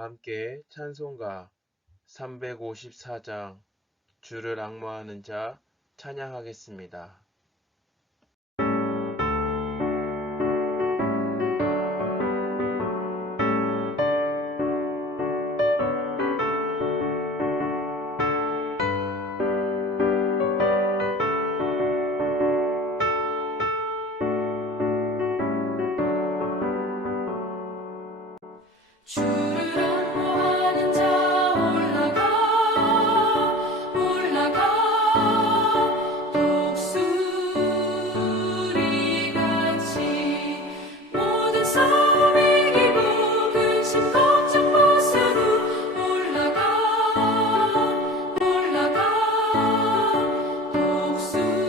다 함께 찬송가 354장 주를 앙모하는 자 찬양하겠습니다. 주를 앙모하는 자 올라가 독수리같이 모든 싸움 이기고 근심 걱정 벗은 후 올라가 독수리같이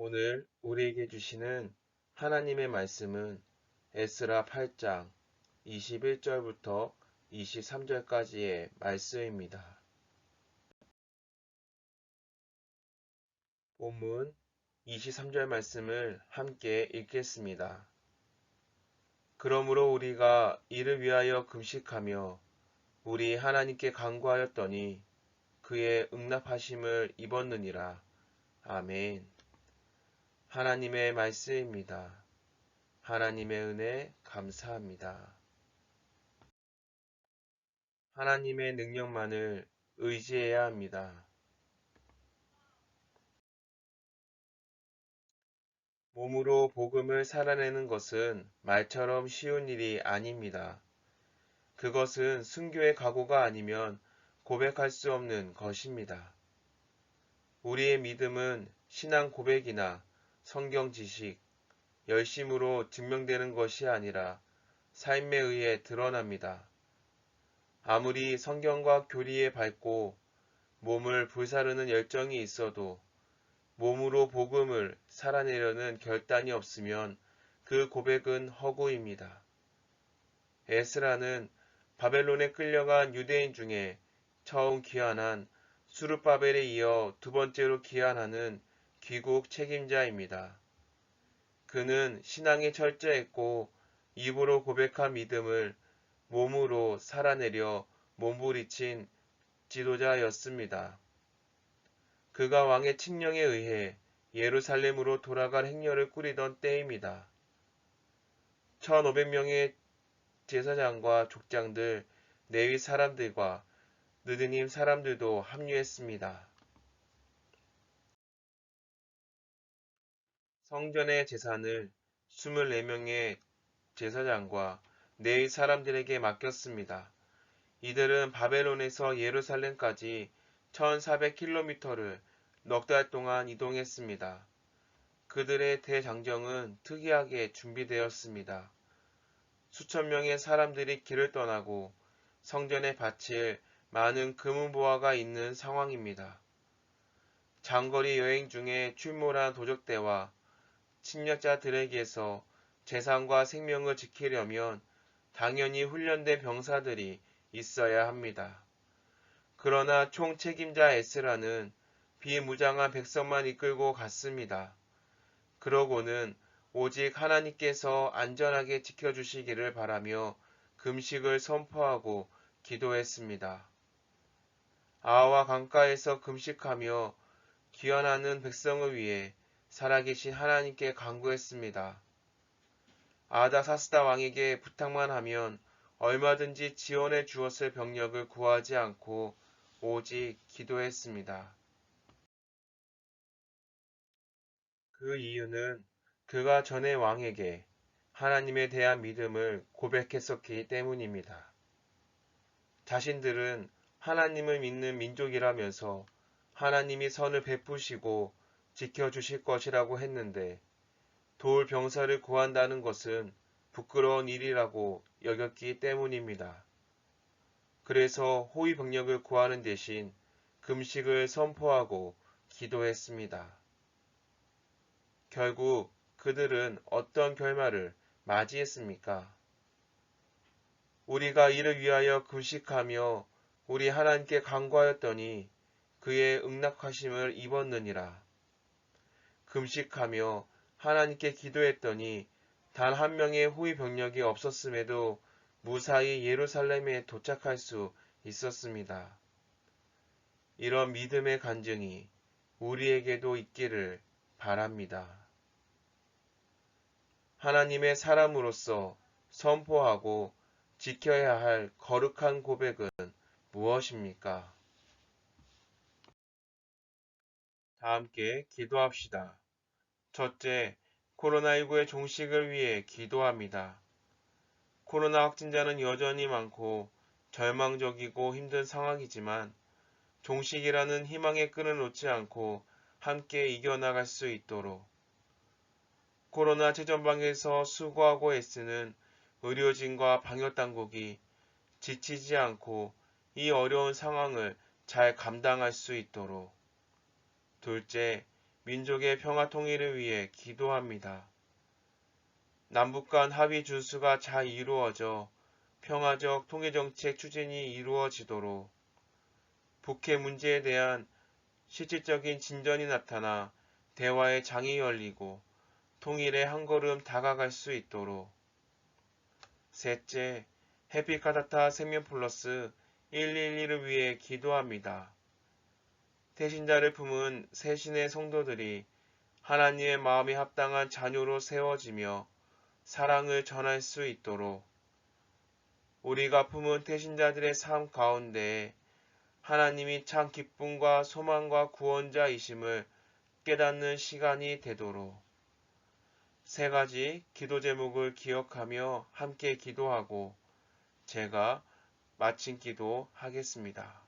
오늘 우리에게 주시는 하나님의 말씀은 에스라 8장 21절부터 23절까지의 말씀입니다. 본문 23절 말씀을 함께 읽겠습니다. 그러므로 우리가 이를 위하여 금식하며 우리 하나님께 간구하였더니 그의 응답하심을 입었느니라. 아멘. 하나님의 말씀입니다. 하나님의 은혜 감사합니다. 하나님의 능력만을 의지해야 합니다. 몸으로 복음을 살아내는 것은 말처럼 쉬운 일이 아닙니다. 그것은 순교의 각오가 아니면 고백할 수 없는 것입니다. 우리의 믿음은 신앙 고백이나 성경 지식, 열심으로 증명되는 것이 아니라 삶에 의해 드러납니다. 아무리 성경과 교리에 밝고 몸을 불사르는 열정이 있어도 몸으로 복음을 살아내려는 결단이 없으면 그 고백은 허구입니다. 에스라는 바벨론에 끌려간 유대인 중에 처음 귀환한 수르바벨에 이어 두 번째로 귀환하는 귀국 책임자입니다. 그는 신앙에 철저했고 입으로 고백한 믿음을 몸으로 살아내려 몸부리친 지도자였습니다. 그가 왕의 칙령에 의해 예루살렘으로 돌아갈 행렬을 꾸리던 때입니다. 1500명의 제사장과 족장들, 레위 사람들과 느드님 사람들도 합류했습니다. 성전의 제산을 24명의 제사장과 레위 사람들에게 맡겼습니다. 이들은 바벨론에서 예루살렘까지 1400km를 넉 달 동안 이동했습니다. 그들의 대장정은 특이하게 준비되었습니다. 수천 명의 사람들이 길을 떠나고 성전에 바칠 많은 금은보화가 있는 상황입니다. 장거리 여행 중에 출몰한 도적대와 침략자들에게서 재산과 생명을 지키려면 당연히 훈련된 병사들이 있어야 합니다. 그러나 총 책임자 에스라는 비무장한 백성만 이끌고 갔습니다. 그러고는 오직 하나님께서 안전하게 지켜주시기를 바라며 금식을 선포하고 기도했습니다. 아와 강가에서 금식하며 귀환하는 백성을 위해 살아계신 하나님께 간구했습니다. 아다사스다 왕에게 부탁만 하면 얼마든지 지원해 주었을 병력을 구하지 않고 오직 기도했습니다. 그 이유는 그가 전에 왕에게 하나님에 대한 믿음을 고백했었기 때문입니다. 자신들은 하나님을 믿는 민족이라면서 하나님이 선을 베푸시고 지켜주실 것이라고 했는데 도울 병사를 구한다는 것은 부끄러운 일이라고 여겼기 때문입니다. 그래서 호위 병력을 구하는 대신 금식을 선포하고 기도했습니다. 결국 그들은 어떤 결말을 맞이했습니까? 우리가 이를 위하여 금식하며 우리 하나님께 간구하였더니 그의 응낙하심을 입었느니라. 금식하며 하나님께 기도했더니 단 한 명의 호위 병력이 없었음에도 무사히 예루살렘에 도착할 수 있었습니다. 이런 믿음의 간증이 우리에게도 있기를 바랍니다. 하나님의 사람으로서 선포하고 지켜야 할 거룩한 고백은 무엇입니까? 다 함께 기도합시다. 첫째, 코로나19의 종식을 위해 기도합니다. 코로나 확진자는 여전히 많고 절망적이고 힘든 상황이지만 종식이라는 희망의 끈을 놓지 않고 함께 이겨나갈 수 있도록 코로나 최전방에서 수고하고 애쓰는 의료진과 방역당국이 지치지 않고 이 어려운 상황을 잘 감당할 수 있도록 둘째, 민족의 평화 통일을 위해 기도합니다. 남북 간 합의 준수가 잘 이루어져 평화적 통일정책 추진이 이루어지도록 북해 문제에 대한 실질적인 진전이 나타나 대화의 장이 열리고 통일에 한 걸음 다가갈 수 있도록 셋째, 해피카타타 생명플러스 111을 위해 기도합니다. 태신자를 품은 새신의 성도들이 하나님의 마음에 합당한 자녀로 세워지며 사랑을 전할 수 있도록 우리가 품은 태신자들의 삶 가운데 하나님이 참 기쁨과 소망과 구원자이심을 깨닫는 시간이 되도록 세 가지 기도 제목을 기억하며 함께 기도하고 제가 마친 기도 하겠습니다.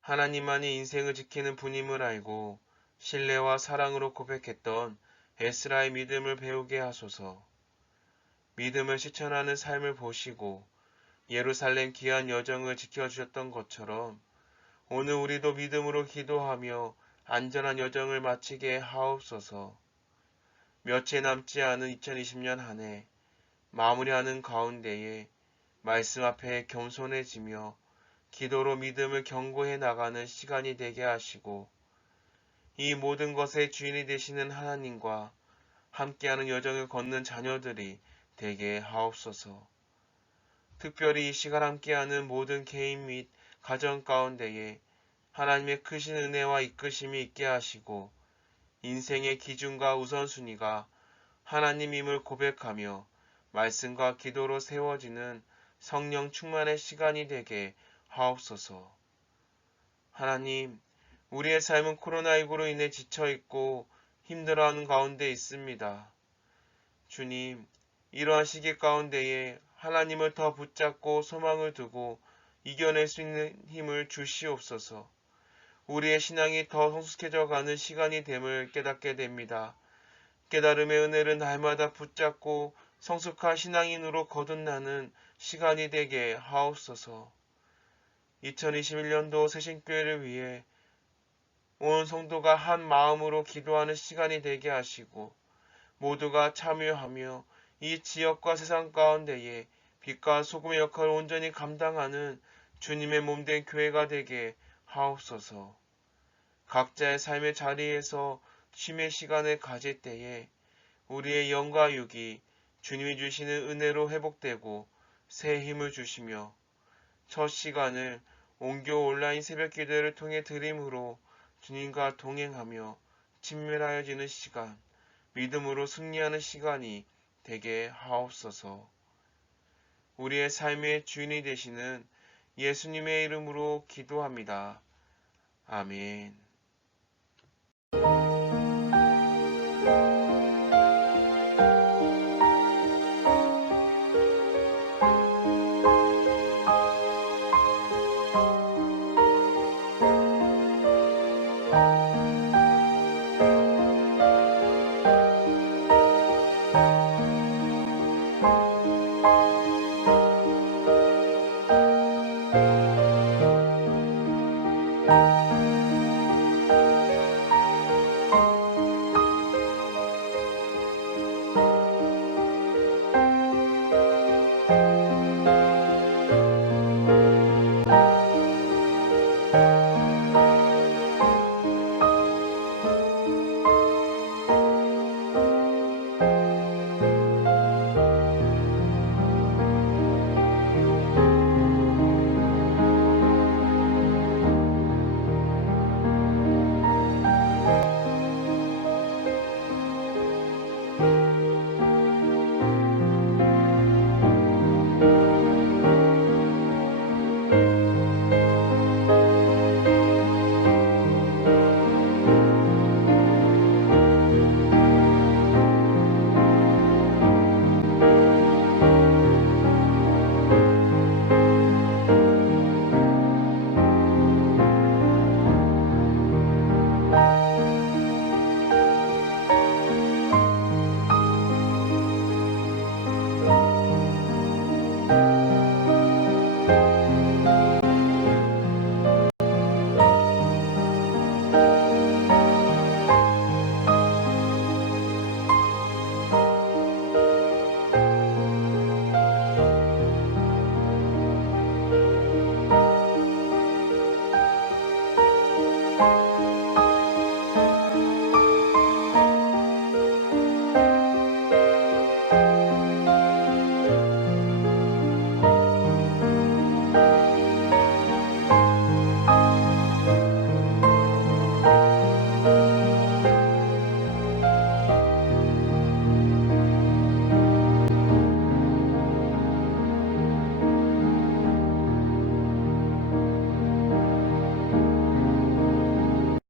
하나님만이 인생을 지키는 분임을 알고 신뢰와 사랑으로 고백했던 에스라의 믿음을 배우게 하소서. 믿음을 실천하는 삶을 보시고 예루살렘 귀한 여정을 지켜주셨던 것처럼 오늘 우리도 믿음으로 기도하며 안전한 여정을 마치게 하옵소서. 며칠 남지 않은 2020년 한 해 마무리하는 가운데에 말씀 앞에 겸손해지며 기도로 믿음을 견고해 나가는 시간이 되게 하시고 이 모든 것의 주인이 되시는 하나님과 함께하는 여정을 걷는 자녀들이 되게 하옵소서. 특별히 이 시간 함께하는 모든 개인 및 가정 가운데에 하나님의 크신 은혜와 이끄심이 있게 하시고 인생의 기준과 우선순위가 하나님임을 고백하며 말씀과 기도로 세워지는 성령 충만의 시간이 되게 하옵소서. 하나님, 우리의 삶은 코로나19로 인해 지쳐있고 힘들어하는 가운데 있습니다. 주님, 이러한 시기 가운데에 하나님을 더 붙잡고 소망을 두고 이겨낼 수 있는 힘을 주시옵소서. 우리의 신앙이 더 성숙해져 가는 시간이 됨을 깨닫게 됩니다. 깨달음의 은혜를 날마다 붙잡고 성숙한 신앙인으로 거듭나는 시간이 되게 하옵소서. 2021년도 새신교회를 위해 온 성도가 한 마음으로 기도하는 시간이 되게 하시고 모두가 참여하며 이 지역과 세상 가운데에 빛과 소금의 역할을 온전히 감당하는 주님의 몸된 교회가 되게 하옵소서. 각자의 삶의 자리에서 쉼의 시간을 가질 때에 우리의 영과 육이 주님이 주시는 은혜로 회복되고 새 힘을 주시며 첫 시간을 온교 온라인 새벽 기도를 통해 드림으로 주님과 동행하며 친밀하여지는 시간, 믿음으로 승리하는 시간이 되게 하옵소서. 우리의 삶의 주인이 되시는 예수님의 이름으로 기도합니다. 아멘.